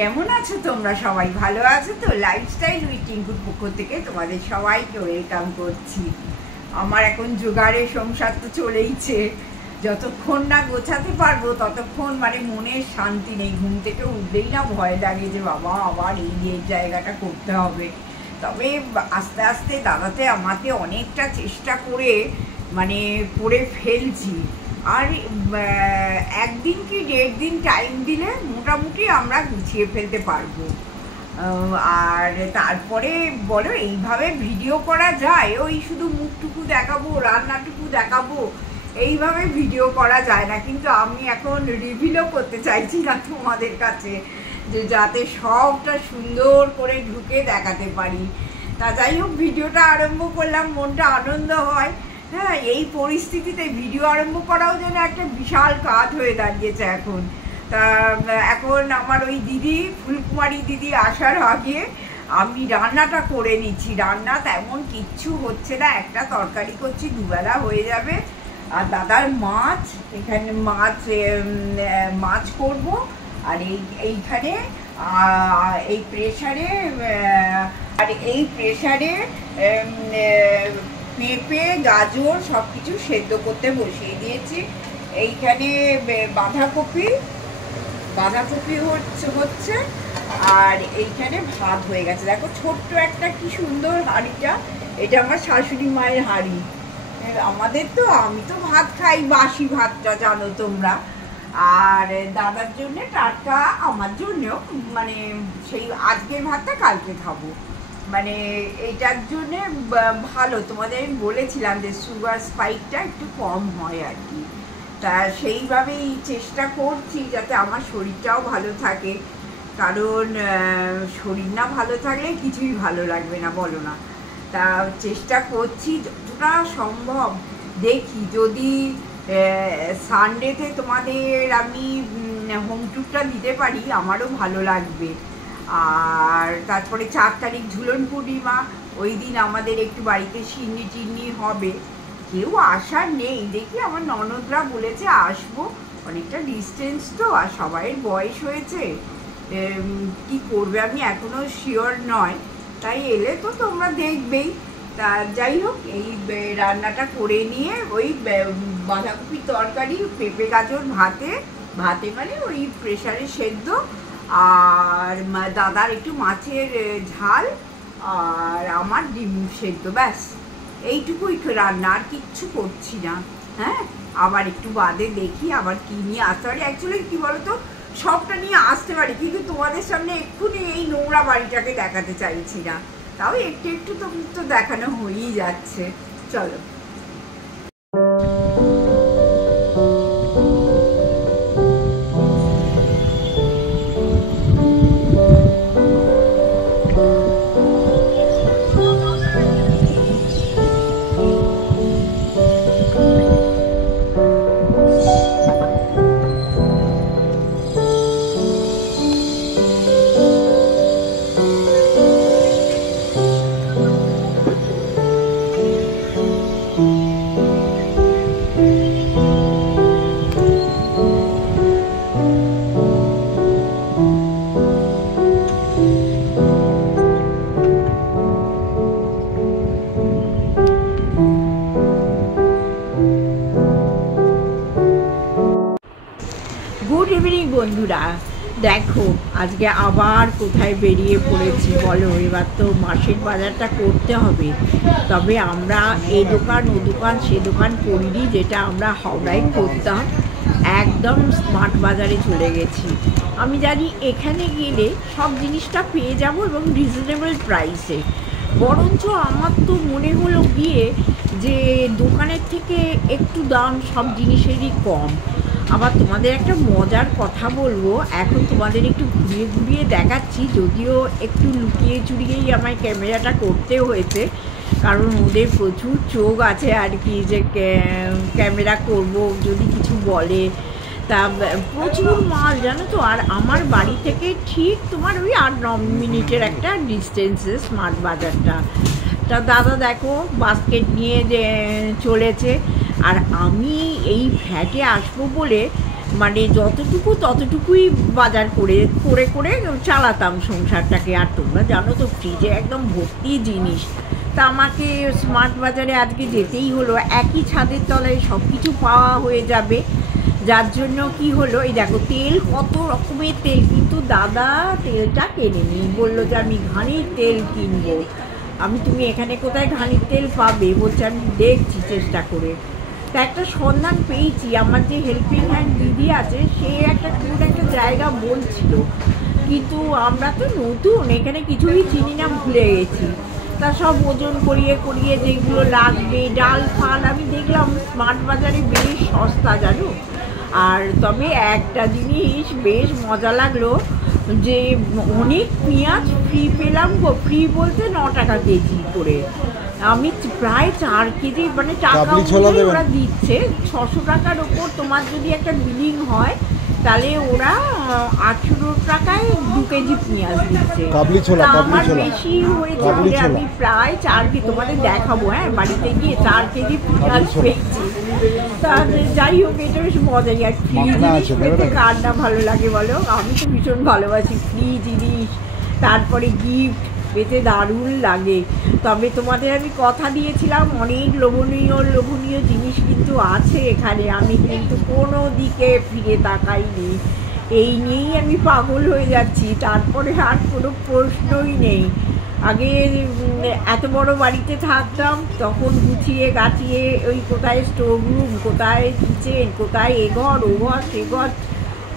কেমন আছো তোমরা সবাই? ভালো আছো তো? লাইফস্টাইল উইথ টিঙ্কুর পক্ষ থেকে তোমাদের সবাইকে ওয়েলকাম করছি। আমার এখন জোগাড়ের সংসার তো চলেইছে, যতক্ষণ না গোছাতে পারবো ততক্ষণ মনের শান্তি নেই। ঘুম থেকে উঠলেই না ভয় লাগে যে বাবা আবার এই জায়গাটা করতে হবে। তবে আস্তে আস্তে দাদাতে আমাকে অনেকটা চেষ্টা করে করে ফেলছি। আর একদিন কি 1.5 দিন টাইম দিলে মোটামুটি আমরা গুছিয়ে ফেলতে পারবো। আর তারপরে বলো, এইভাবে ভিডিও করা যায়? ওই শুধু মুখটুকু দেখাবো, রান্নাটুকু দেখাবো, এইভাবে ভিডিও করা যায় না। কিন্তু আমি এখন রিভিলও করতে চাইছি না তোমাদের কাছে, যে যাতে সবটা সুন্দর করে ঢুকে দেখাতে পারি। তা যাই হোক, ভিডিওটা আরম্ভ করলাম, মনটা আনন্দ হয়। হ্যাঁ, এই পরিস্থিতিতে ভিডিও আরম্ভ করাও যেন একটা বিশাল কাজ হয়ে দাঁড়িয়েছে এখন। তা এখন আমার ওই দিদি, ফুলকুমারী দিদি আসার আগে আমি রান্নাটা করে নিচ্ছি। রান্না তেমন কিচ্ছু হচ্ছে না, একটা তরকারি করছি, দুবেলা হয়ে যাবে। আর দাদার মাছ, এখানে মাছ করব। আর এইখানে এই প্রেসারে পেঁপে, গাজর সব কিছু সেদ্ধ করতে বসিয়ে দিয়েছি। এইখানে বাঁধাকপি হচ্ছে আর এইখানে ভাত হয়ে গেছে। দেখো ছোট্ট একটা কি সুন্দর হাঁড়িটা, এটা আমার শাশুড়ি মায়ের হাঁড়ি। আমাদের তো, আমি তো ভাত খাই বাসি ভাতটা, জানো তোমরা। আর দাদার জন্য টাটকা, আমার জন্যও সেই আজকের ভাতটা কালকে খাবো। এইটার জন্য ভালো, তোমাদের আমি বলেছিলাম যে সুগার স্পাইকটা একটু কম হয় আর কি। তা সেইভাবেই চেষ্টা করছি যাতে আমার শরীরটাও ভালো থাকে, কারণ শরীর না ভালো থাকলে কিছুই ভালো লাগবে না, বলো না? তা চেষ্টা করছি যতটা সম্ভব। দেখি যদি সানডেতে তোমাদের আমি হোম ট্যুরটা দিতে পারি, আমারও ভালো লাগবে। আর তারপরে 4 তারিখ ঝুলন পূর্ণিমা, ওই দিন আমাদের একটু বাড়িতে সিন্নি টিন্নি হবে। কেউ আসার নেই, দেখি আমার ননদরা বলেছে আসবো, অনেকটা ডিস্টেন্স তো, আর সবাইয়ের বয়স হয়েছে, কি করবে আমি এখনো শিওর নয়। তাই এলে তো তোমরা দেখবেই। তা যাই হোক, এই রান্নাটা করে নিয়ে ওই বাঁধাকপির তরকারি, পেঁপে গাজর ভাতে ওই প্রেসারে সেদ্ধ, আর দাদার একটু মাছের ঝাল, আর আমার ডিম সেদ্ধ, ব্যাস এইটুকুই রান্না, আর কিচ্ছু করছি না। হ্যাঁ, আবার একটু বাদে দেখি আবার কি নিয়ে আসতে পারি। অ্যাকচুয়ালি কি বলতো, সবটা নিয়ে আসতে পারি, কিন্তু তোমাদের সামনে এক্ষুনি এই নোংরা বাড়িটাকে দেখাতে চাইছি না। তাও একটু একটু তো দেখানো হয়েই যাচ্ছে। চলো। গুড ইভিনিং বন্ধুরা। দেখো আজকে আবার কোথায় বেরিয়ে পড়েছি বলো? এবার তো মাসের বাজারটা করতে হবে। তবে আমরা এই দোকান ও দোকান সে দোকান করিনি, যেটা আমরা হাওড়ায় করতাম, একদম স্মার্ট বাজারে চলে গেছি। আমি জানি এখানে গেলে সব জিনিসটা পেয়ে যাব এবং রিজনেবল প্রাইসে। বরঞ্চ আমার তো মনে হলো গিয়ে যে দোকানের থেকে একটু দাম সব জিনিসেরই কম। আবার তোমাদের একটা মজার কথা বলবো, এখন তোমাদের একটু ঘুরিয়ে ঘুরিয়ে দেখাচ্ছি, যদিও একটু লুকিয়ে চুরিয়েই আমায় ক্যামেরাটা করতে হয়েছে, কারণ ওদের প্রচুর চোখ আছে আর কি, যে ক্যামেরা করব যদি কিছু বলে। তা প্রচুর মাল জানো তো। আর আমার বাড়ি থেকে ঠিক তোমার ওই 8-9 মিনিটের একটা ডিস্টেন্সে স্মার্ট বাজারটা। তা দাদা দেখো বাস্কেট নিয়ে চলেছে, আর আমি এই ফ্ল্যাটে আসবো বলে মানে যতটুকু ততটুকুই বাজার করে করে করে চালাতাম সংসারটাকে। আর তোমরা জানো তো ফ্রিজে একদম ভর্তি জিনিস, তা আমাকে স্মার্ট বাজারে আজকে যেতেই হলো। একই ছাদের তলায় সব কিছু পাওয়া হয়ে যাবে, যার জন্য কি হলো, এই দেখো তেল, কত রকমের তেল, কিন্তু দাদা তেলটা কেনে নি, বললো যে আমি ঘানির তেল কিনবো। তুমি এখানে কোথায় ঘানির তেল পাবে, বলছে আমি দেখছি চেষ্টা করে। তা একটা সন্ধান পেয়েছি, আমার যে হেল্পিং হ্যান্ড দিদি আছে সে একটা কোন একটা জায়গা বলছিল, কিন্তু আমরা তো নতুন এখানে, কিছুই চিনি না, ভুলে গেছি। তা সব ওজন করিয়ে করিয়ে যেগুলো লাগবে, ডাল ফাল, আমি দেখলাম স্মার্ট বাজারে বেশ সস্তা জানো। আর তবে একটা জিনিস বেশ মজা লাগলো, যে অনেক পেঁয়াজ ফ্রি পেলাম গো, ফ্রি বলতে 9 টাকা কেজি করে। আমি প্রায় 4 কেজি, মানে টাকা ওরা দিচ্ছে 600 টাকার ওপর। তোমার যদি একটা বিলিং হয় তাহলে ওরা 18 টাকায় 2 কেজি পেঁয়াজ দিচ্ছে। আমার বেশি হয়েছে বলে আমি প্রায় 4 কেজি, তোমাদের দেখাবো হ্যাঁ বাড়িতে গিয়ে, 4 কেজি পেঁয়াজ পেয়েছি। তা যাই হোক, এটা বেশ মজাই। আর ফ্রি জিনিস পেতে কার না ভালো লাগে বলো, আমি তো ভীষণ ভালোবাসি ফ্রি জিনিস, তারপরে গিফট পেতে দারুণ লাগে। তবে তোমাদের আমি কথা দিয়েছিলাম অনেক লোভনীয় জিনিস কিন্তু আছে এখানে, আমি কিন্তু কোনো দিকে ফিরে তাকাইনি। এই নিয়েই আমি পাগল হয়ে যাচ্ছি, তারপরে আর কোনো প্রশ্নই নেই। আগে এত বড় বাড়িতে থাকতাম, তখন গুছিয়ে গাছিয়ে ওই কোথায় স্টোর রুম, কোথায় কিচেন, কোথায় এ ঘর ও ঘর সে ঘর,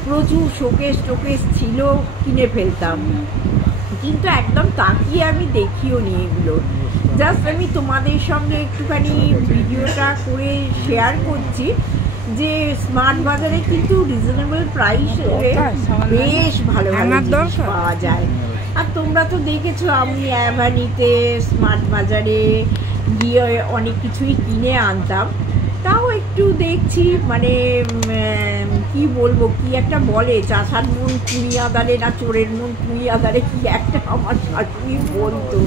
প্রচুর শোকেস টোকেস ছিল, কিনে ফেলতাম, কিন্তু একদম তাকিয়ে আমি দেখিও নি এগুলো। জাস্ট আমি তোমাদের সঙ্গে একটুখানি ভিডিওটা করে শেয়ার করছি যে স্মার্ট বাজারে কিন্তু রিজনেবল প্রাইসে বেশ ভালো ভালো জিনিস পাওয়া যায়। আর তোমরা তো দেখেছো আমি অ্যাভানিতে স্মার্ট বাজারে গিয়ে অনেক কিছুই কিনে আনতাম, তাও একটু দেখছি, মানে কি বলবো, কি একটা বলে, চাষার মন কুড়ি আদারে না চোরের মন কুড়ি আদারে, কি একটা আমার শাশুড়ি বলতো,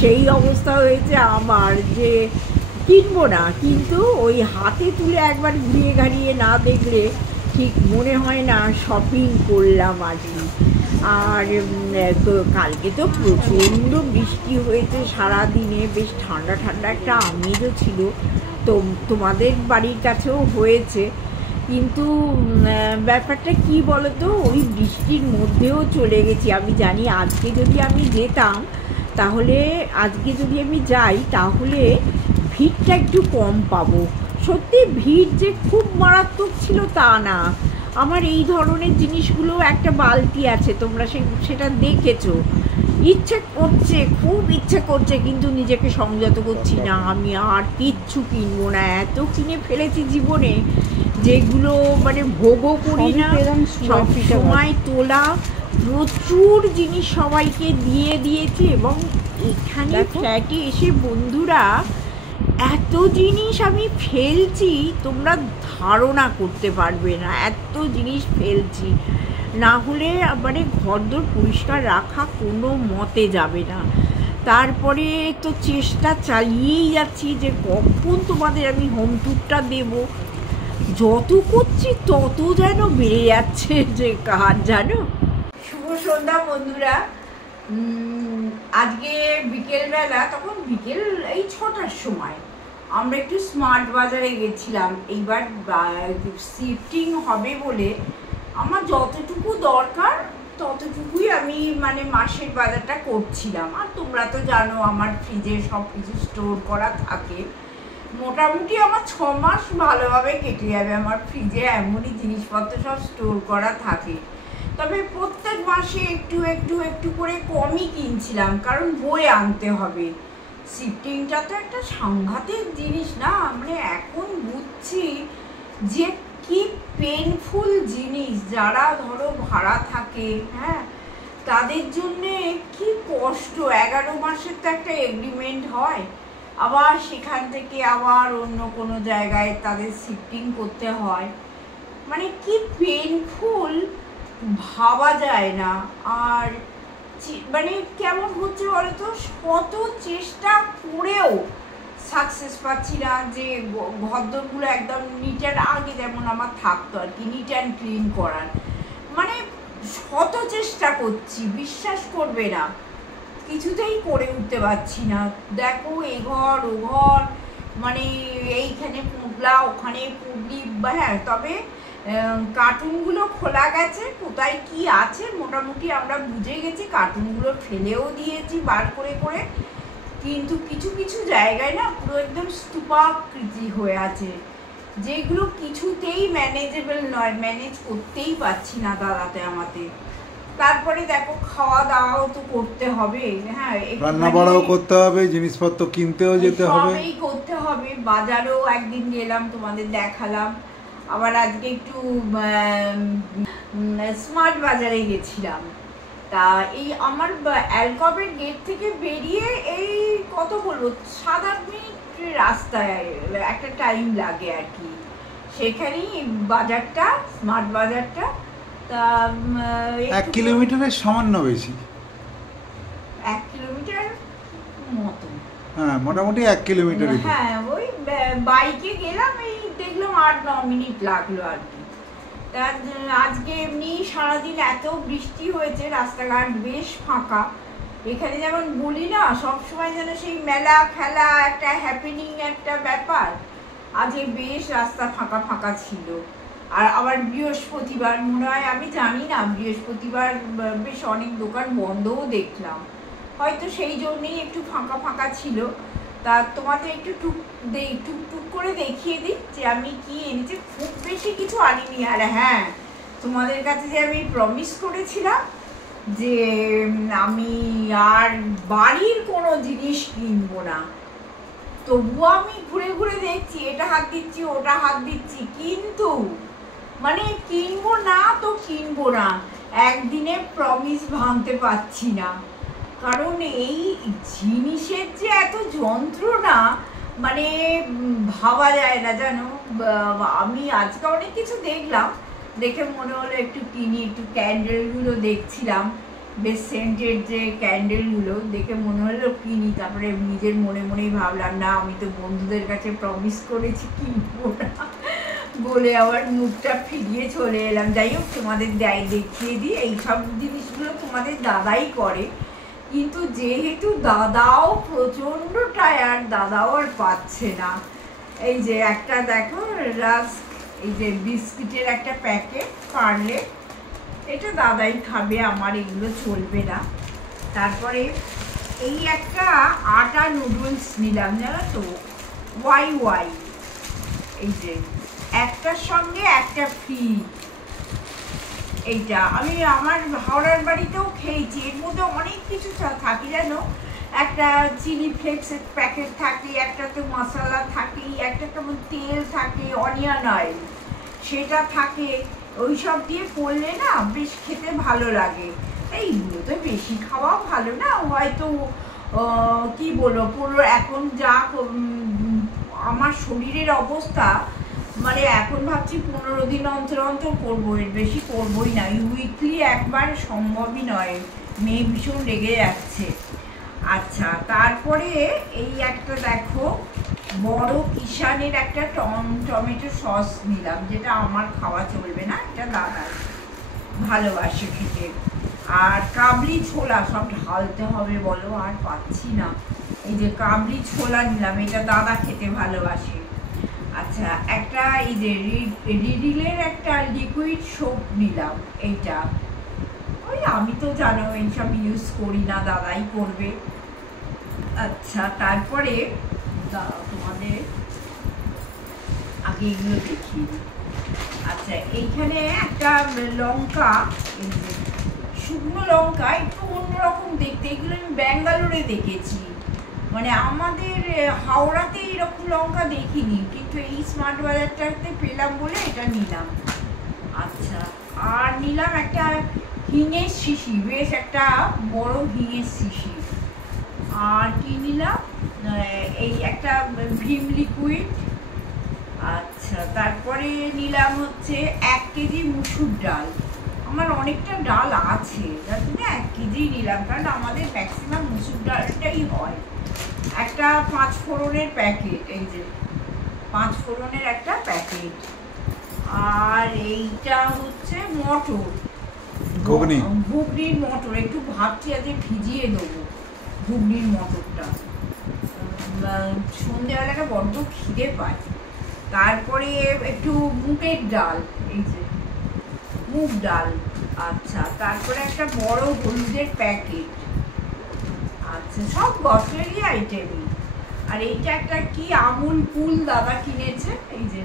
সেই অবস্থা হয়েছে আমার, যে কিনবো না, কিন্তু ওই হাতে তুলে একবার ঘুরিয়ে ঘাড়িয়ে না দেখলে ঠিক মনে হয় না শপিং করলাম আর কি। আর কালকে তো প্রচণ্ড বৃষ্টি হয়েছে সারাদিনে, বেশ ঠান্ডা ঠান্ডা একটা আমেজও ছিল, তো তোমাদের বাড়ির কাছেও হয়েছে। কিন্তু ব্যাপারটা কি বলতো, ওই বৃষ্টির মধ্যেও চলে গেছি। আমি জানি আজকে যদি আমি যেতাম, তাহলে আজকে যদি আমি যাই তাহলে ভিড়টা একটু কম পাবো। সত্যি ভিড় যে খুব মারাত্মক ছিল তা না, আমার এই ধরনের জিনিসগুলো একটা বালতি আছে, তোমরা সেটা দেখেছো, ইচ্ছে করছে, খুব ইচ্ছে করছে, কিন্তু নিজেকে সংযত করছি না, আমি আর কিচ্ছু কিনবো না। এত কিনে ফেলেছি জীবনে, যেগুলো মানে ভোগও করি না, সব সময় তোলা, প্রচুর জিনিস সবাইকে দিয়ে দিয়েছি। এবং এখানে ফ্ল্যাটে এসে বন্ধুরা এত জিনিস আমি ফেলছি, তোমরা ধারণা করতে পারবে না, এত জিনিস ফেলছি। না হলে মানে ঘরদোর পরিষ্কার রাখা কোনো মতে যাবে না। তারপরে তো চেষ্টা চালিয়েই যাচ্ছি যে কখন তোমাদের আমি হোম ট্যুরটা দেবো, যত করছি তত যেন বেড়ে যাচ্ছে যে কাজ, জানো। শুভ সন্ধ্যা বন্ধুরা। আজকে বিকেলবেলা, তখন বিকেল এই 6টার সময় আমরা একটু স্মার্ট বাজারে গেছিলাম। এইবার শিফটিং হবে বলে আমার যতটুকু দরকার ততটুকুই আমি মানে মাসের বাজারটা করছিলাম। আর তোমরা তো জানো আমার ফ্রিজে সব কিছু স্টোর করা থাকে, মোটামুটি আমার 6 মাস ভালোভাবে কেটে যাবে। আমার ফ্রিজে এমনই জিনিসপত্র সব স্টোর করা থাকে। তবে প্রত্যেক মাসে একটু একটু একটু করে কমই কিনছিলাম, কারণ বয়ে আনতে হবে। শিফটিংটা তো একটা সাংঘাতিক জিনিস না, মানে এখন বুঝছি যে কি পেনফুল জিনিস। যারা ধরো ভাড়া থাকে, হ্যাঁ, তাদের জন্যে কি কষ্ট। 11 মাসের তো একটা এগ্রিমেন্ট হয়, আবার সেখান থেকে আবার অন্য কোনো জায়গায় তাদের শিফটিং করতে হয়, মানে কি পেনফুল ভাবা যায় না। আর মানে কেমন হচ্ছে বলতো, কত চেষ্টা করেও সাকসেস পাচ্ছি না, যে ঘরদোরগুলো একদম নিট অ্যান্ড, আগে যেমন আমার থাকতো আর কি নিট অ্যান্ড ক্লিন করার, মানে শত চেষ্টা করছি, বিশ্বাস করবে না, কিছুতেই করে উঠতে পারছি না। দেখো এ ঘর ও ঘর, মানে এইখানে পুবলা ওখানে পুবলি, হ্যাঁ তবে কার্টুনগুলো খোলা গেছে, কোথায় কি আছে মোটামুটি আমরা বুঝে গেছি, কার্টুনগুলো ফেলেও দিয়েছি বার করে করে, কিন্তু কিছু কিছু জায়গায় না পুরো একদম স্তূপাকৃতি হয়ে আছে, যেগুলো কিছুতেই ম্যানেজেবল নয়, ম্যানেজ করতেই পারছি না দাঁড়াতে আমাদের। তারপরে দেখো খাওয়া দাওয়াও তো করতে হবে, হ্যাঁ রান্না বাড়াও করতে হবে, জিনিসপত্র কিনতেও যেতে হবে, সবই করতে হবে। বাজারেও একদিন গেলাম, তোমাদের দেখালাম, আবার আজকে একটু স্মার্ট বাজারে গেছিলাম। তা এই আমার অ্যালকবের গেট থেকে বেরিয়ে এই কত বলবো 7-8 মিনিট রাস্তায় একটা টাইম লাগে আর কি, সেখানেই বাজারটা, স্মার্ট বাজারটা। তা 1 কিলোমিটারের সামান্য বেশি, 1 কিলোমিটার মতো, হ্যাঁ মোটামুটি 1 কিলোমিটারই। হ্যাঁ ওই বাইকে গেলাম, এই দেখলাম 8-9 মিনিট লাগলো আর কি। তা আজকে এমনি সারাদিন এত বৃষ্টি হয়েছে, রাস্তাঘাট বেশ ফাঁকা। এখানে যেমন বলি না সবসময় যেন সেই মেলা খেলা একটা হ্যাপেনিং একটা ব্যাপার, আজকে বেশ রাস্তা ফাঁকা ফাঁকা ছিল। আর আবার বৃহস্পতিবার মনে হয়, আমি জানি না, বৃহস্পতিবার বেশ অনেক দোকান বন্ধও দেখলাম, হয়তো সেই জন্যেই একটু ফাঁকা ফাঁকা ছিল। তা তোমাদের একটু টুক করে দেখিয়ে দিই যে আমি কি এনেছি, খুব বেশি কিছু আনিনি। আর হ্যাঁ, তোমাদের কাছে যে আমি প্রমিস করেছিলাম যে আমি আর বাড়ির কোনো জিনিস কিনবো না, তবুও আমি ঘুরে ঘুরে দেখছি, এটা হাত দিচ্ছি ওটা হাত দিচ্ছি, কিন্তু মানে কিনবো না তো কিনবো না, একদিনে প্রমিস ভাঙতে পারছি না। কারণ এই জিনিসের যে এত যন্ত্রণা, মানে ভাবা যায় না জানো। আমি আজকে অনেক কিছু দেখলাম, দেখে মনে হলো একটু কিনি, একটু ক্যান্ডেলগুলো দেখছিলাম, বেশ সেন্টেড যে ক্যান্ডেলগুলো দেখে মনে হলো কিনি। তারপরে নিজের মনে মনেই ভাবলাম না, আমি তো বন্ধুদের কাছে প্রমিস করেছি কিনবো না বলে আবার মুখটা ফিরিয়ে চলে এলাম। যাই হোক, তোমাদের দেখিয়ে দিই, এইসব জিনিসগুলো তোমাদের দাদাই করে, কিন্তু যেহেতু দাদাও প্রচণ্ড টায়ার্ড, দাদাও আর পাচ্ছে না। এই যে একটা দেখো রাস্ক, এই যে বিস্কিটের একটা প্যাকেট পারলে, এটা দাদাই খাবে, আমার এগুলো চলবে না। তারপরে এই একটা আটা নুডলস নিলাম জানো তো, ওয়াই, এই যে একটার সঙ্গে একটা ফ্রি। এইটা আমি আমার হাওড়ার বাড়িতেও খেয়েছি, এর মধ্যে অনেক কিছু থাকে জানো, একটা চিলি ফ্লেক্সের প্যাকেট থাকে, একটাতে মশলা থাকে, একটা কেমন তেল থাকে, অনিয়ন অয়েল সেটা থাকে, ওই সব দিয়ে করলে না বেশ খেতে ভালো লাগে। এইগুলো তো বেশি খাওয়া ভালো না, হয়তো কি বলবো পুরো এখন যা আমার শরীরের অবস্থা, মানে এখন ভাবছি 15 দিন অন্তর অন্তর করবো, এর বেশি করবোই না, উইকলি একবার সম্ভবই নয়, মেয়ে ভীষণ রেগে যাচ্ছে। আচ্ছা, তারপরে এই একটা দেখো বড় কিষানের একটা টমেটো সস নিলাম, যেটা আমার খাওয়া চলবে না, এটা দাদার ভালোবাসে খেতে। আর কাবলি ছোলা, সব ঢালতে হবে বলো, আর পাচ্ছি না। এই যে কাবলি ছোলা নিলাম, এটা দাদা খেতে ভালোবাসে। আচ্ছা, একটা এই যে রিডিলের একটা লিকুইড সোপ নিলাম, এইটা ওই আমি তো জানো এইসব ইউজ করি না, দাদাই করবে। আচ্ছা, তারপরে তোমাদের আগে এগুলো দেখিয়ে দিই। আচ্ছা, এইখানে একটা লঙ্কা, শুকনো লঙ্কা, একটু অন্যরকম দেখতে, এগুলো আমি ব্যাঙ্গালোরে দেখেছি, মানে আমাদের হাওড়াতে এরকম লঙ্কা দেখিনি, কিন্তু এই স্মার্ট বাজারটাতে পেলাম বলে এটা নিলাম। আচ্ছা, আর নিলাম একটা হিঙের শিশি, বেশ একটা বড় হিঙের শিশি। আর কি নিলাম, এই একটা ভিম লিকুইড। আচ্ছা, তারপরে নিলাম হচ্ছে 1 কেজি মুসুর ডাল, আমার অনেকটা ডাল আছে যার জন্য 1 কেজি নিলাম, কারণ আমাদের ম্যাক্সিমাম মুসুর ডালটাই হয়। একটা 5 ফোড়নের প্যাকেট, এই যে 5 ফোড়নের একটা প্যাকেট। আর এইটা হচ্ছে মটর, ঘুগনির মটর, একটু ভাবছি আজকে ভিজিয়ে দেবো ঘুগনির মটরটা, সন্ধ্যেবেলাটা বড্ড খিদে পায়। তারপরে একটু মুগের ডাল, এই যে মুগ ডাল। আচ্ছা, তারপরে একটা বড় হলুদের প্যাকেট। আচ্ছা, সব গ্রসারি আইটেমই। আর এইটা একটা কি আমুল কুল দাদা কিনেছে, এই যে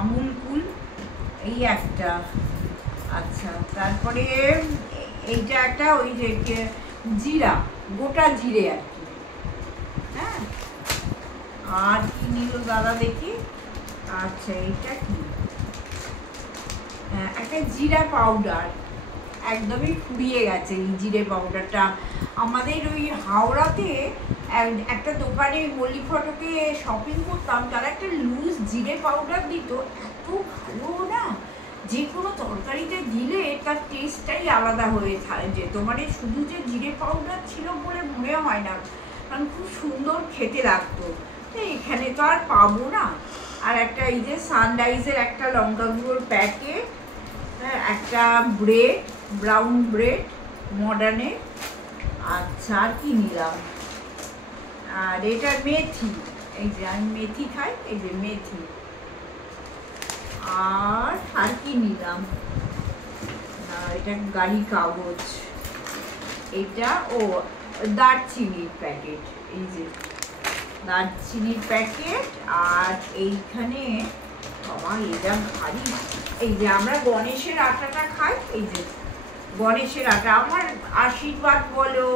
আমুল কুল, এই একটা। আচ্ছা, তারপরে এইটা একটা ওই যে জিরা, গোটা জিরে আর কি। হ্যাঁ, আর কি নিল দাদা দেখি। আচ্ছা, এইটা কি, একটা জিরা পাউডার, একদমই ফুরিয়ে গেছে এই জিরে পাউডারটা। আমাদের ওই হাওড়াতে একটা দোকানে মল্লিক ফটকে শপিং করতাম, তারা একটা লুজ জিরে পাউডার দিত, এত ভালো না, যে কোনো তরকারিতে দিলে তার টেস্টটাই আলাদা হয়ে যেত। মানে শুধু যে জিরে পাউডার ছিল বলে মনে হয় না, কারণ খুব সুন্দর খেতে লাগতো। এখানে তো আর পাবো না। আর একটা এই যে সানরাইজের একটা লঙ্কা গুঁড়োর প্যাকেট, একটা ব্রেড, ব্রাউন ব্রেড মডার্নে। আচ্ছা, আর কি নিলাম, আর এটা মেথি, এই যে আমি মেথি খাই, এই যে মেথি। আর কি নিলাম, এটা গাড়ি কাগজ, এটা ও দারচিনির প্যাকেট, এই যে দারচিনির প্যাকেট। আর এইখানে বাবা এটা ভারী, এই যে আমরা গণেশের আটাটা খাই, এই যে গণেশের আটা। আমার আশীর্বাদ বলো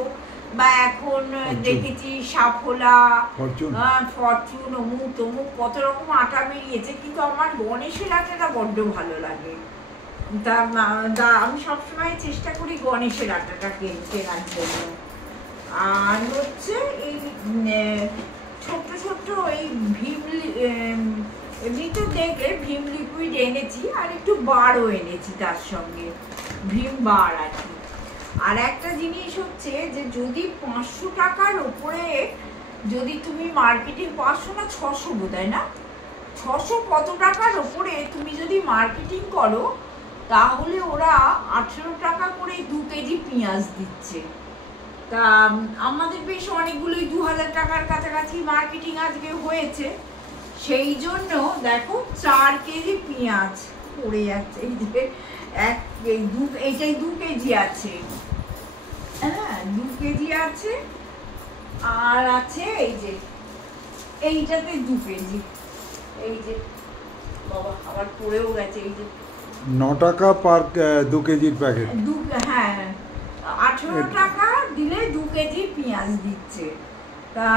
বা এখন দেখেছি সাফলা, ফরচুন, অমুক তমুক কত রকম আটা বেরিয়েছে, কিন্তু আমার গণেশের আটাটা বড্ড ভালো লাগে। তা আমি সবসময় চেষ্টা করি গণেশের আটাটা কেনার জন্য। আর হচ্ছে এই ছোট্ট ছোট্ট এই ভীম, এমনিতে দেখে ভীম লিকুইড এনেছি, আর একটু বারও এনেছি তার সঙ্গে, ভীম বার আর কি। আর একটা জিনিস হচ্ছে যে যদি 500 টাকার ওপরে যদি তুমি মার্কেটিং, 500 না 600 বোধহয়, না 600 কত টাকার ওপরে তুমি যদি মার্কেটিং করো, তাহলে ওরা 18 টাকা করে 2 কেজি পেঁয়াজ দিচ্ছে। তা আমাদের বেশ অনেকগুলোই 2000 টাকার কাছাকাছি মার্কেটিং আজকে হয়েছে। সেই জন্য দেখো 4 কেজি পেঁয়াজ পড়ে যাচ্ছে, এই যে এইটাই 2 কেজি আছে, হ্যাঁ 2 কেজি আছে। আর আছে এই যে এইটাতে 2 কেজি, এই যে বাবা আবার পড়েও গেছে, এই যে 9 টাকা পার 2 কেজির প্যাকেট। হ্যাঁ, 18 টাকা দিলে 2 কেজি পেঁয়াজ দিচ্ছে। তা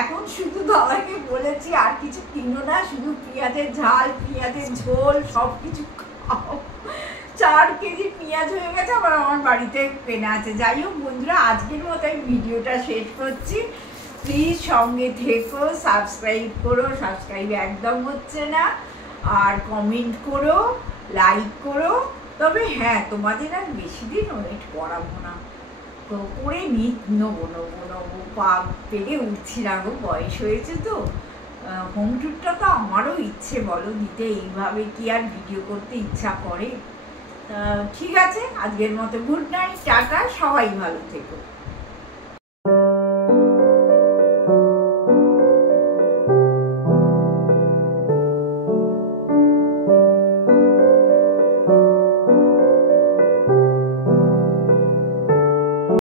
এখন শুধু দাদাকে বলেছি আর কিছু কিনো না, শুধু পেঁয়াজের ঝাল, পেঁয়াজের ঝোল সব কিছু খাও। 4 কেজি পেঁয়াজ হয়ে গেছে, আবার আমার বাড়িতে কেনা আছে। যাই হোক বন্ধুরা, আজকের মতো এই ভিডিওটা শেষ করছি। প্লিজ সঙ্গে থেকো, সাবস্ক্রাইব করো, সাবস্ক্রাইব একদম হচ্ছে না, আর কমেন্ট করো, লাইক করো। তবে হ্যাঁ, তোমাদের আর বেশি দিন ওয়েট করাবো না, তো করে নেবো পা পেরে উঠছি না গো, বয়স হয়েছে তো। হোম ট্যুরটা তো আমারও ইচ্ছে বলো দিতে, এইভাবে কি আর ভিডিও করতে ইচ্ছা করে। ঠিক আছে, আজকের মতো গুড নাইট, টাটা, সবাই ভালো থেকো।